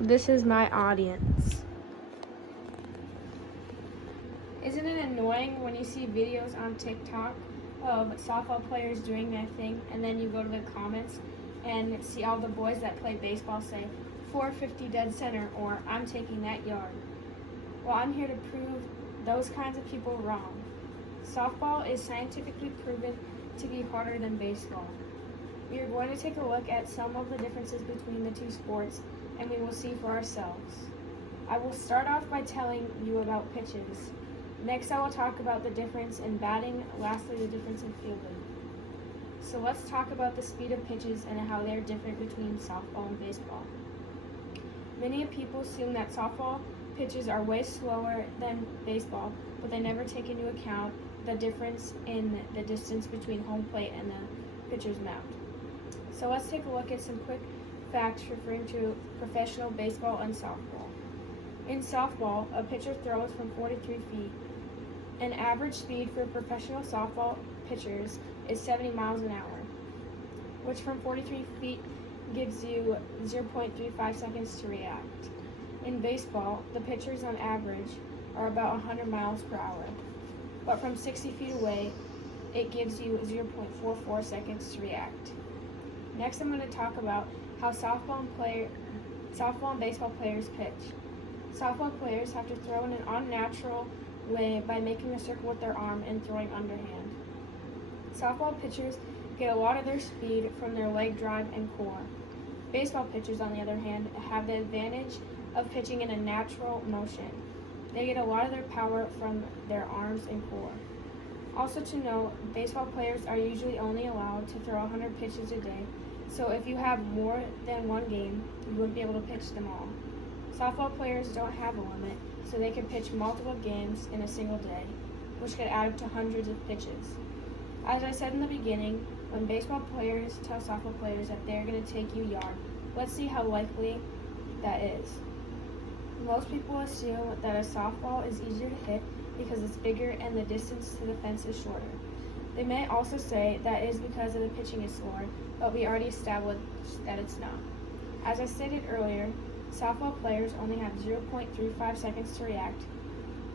This is my audience. Isn't it annoying when you see videos on TikTok of softball players doing their thing and then you go to the comments and see all the boys that play baseball say 450 dead center or I'm taking that yard? Well, I'm here to prove those kinds of people wrong. Softball is scientifically proven to be harder than baseball. We are going to take a look at some of the differences between the two sports and we will see for ourselves. I will start off by telling you about pitches. Next, I will talk about the difference in batting, lastly the difference in fielding. So let's talk about the speed of pitches and how they are different between softball and baseball. Many people assume that softball pitches are way slower than baseball, but they never take into account the difference in the distance between home plate and the pitcher's mound. So let's take a look at some quick facts referring to professional baseball and softball. In softball, a pitcher throws from 43 feet. An average speed for professional softball pitchers is 70 miles an hour, which from 43 feet gives you 0.35 seconds to react. In baseball, the pitchers on average are about 100 miles per hour, but from 60 feet away, it gives you 0.44 seconds to react. Next, I'm going to talk about how softball and baseball players pitch. Softball players have to throw in an unnatural way by making a circle with their arm and throwing underhand. Softball pitchers get a lot of their speed from their leg drive and core. Baseball pitchers, on the other hand, have the advantage of pitching in a natural motion. They get a lot of their power from their arms and core. Also to note, baseball players are usually only allowed to throw 100 pitches a day, so if you have more than one game, you wouldn't be able to pitch them all. Softball players don't have a limit, so they can pitch multiple games in a single day, which could add up to hundreds of pitches. As I said in the beginning, when baseball players tell softball players that they're going to take you yard, let's see how likely that is. Most people assume that a softball is easier to hit because it's bigger and the distance to the fence is shorter. They may also say that it is because of the pitching is slower, but we already established that it's not. As I stated earlier, softball players only have 0.35 seconds to react,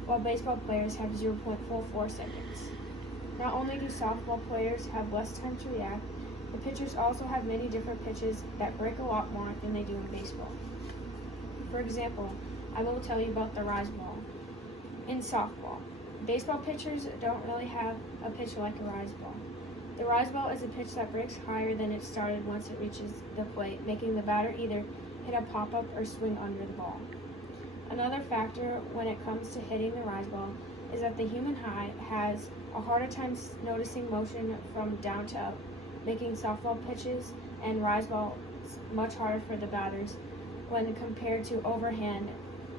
while baseball players have 0.44 seconds. Not only do softball players have less time to react, the pitchers also have many different pitches that break a lot more than they do in baseball. For example, I will tell you about the rise ball. In softball, baseball pitchers don't really have a pitch like a rise ball. The rise ball is a pitch that breaks higher than it started once it reaches the plate, making the batter either hit a pop-up or swing under the ball. Another factor when it comes to hitting the rise ball is that the human eye has a harder time noticing motion from down to up, making softball pitches and rise balls much harder for the batters when compared to overhand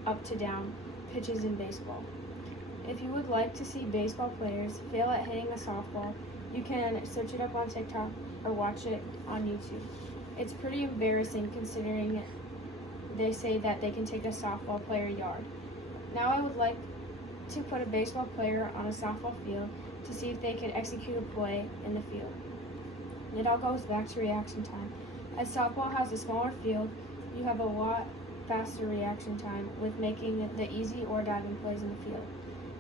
up to down pitches in baseball. If you would like to see baseball players fail at hitting a softball, you can search it up on TikTok or watch it on YouTube. It's pretty embarrassing considering they say that they can take a softball player yard. Now I would like to put a baseball player on a softball field to see if they can execute a play in the field. It all goes back to reaction time. As softball has a smaller field, you have a lot faster reaction time with making the easy or diving plays in the field.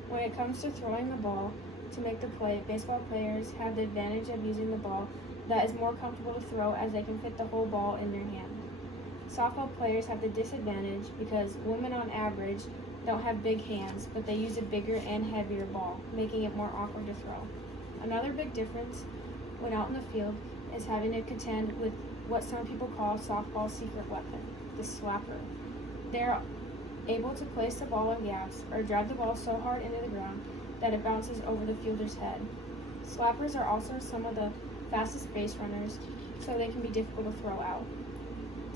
When it comes to throwing the ball to make the play, baseball players have the advantage of using the ball that is more comfortable to throw as they can fit the whole ball in their hand. Softball players have the disadvantage because women on average don't have big hands, but they use a bigger and heavier ball, making it more awkward to throw. Another big difference when out in the field is having to contend with what some people call softball's secret weapon, the slapper. They're able to place the ball in gaps or drive the ball so hard into the ground that it bounces over the fielder's head. Slappers are also some of the fastest base runners, so they can be difficult to throw out.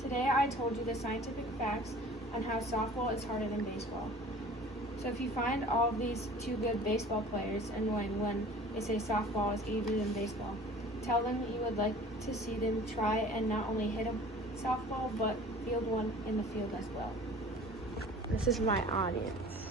Today I told you the scientific facts on how softball is harder than baseball. So if you find all of these two good baseball players annoying when they say softball is easier than baseball, tell them you would like to see them try and not only hit a softball but field one in the field as well. This is my audience.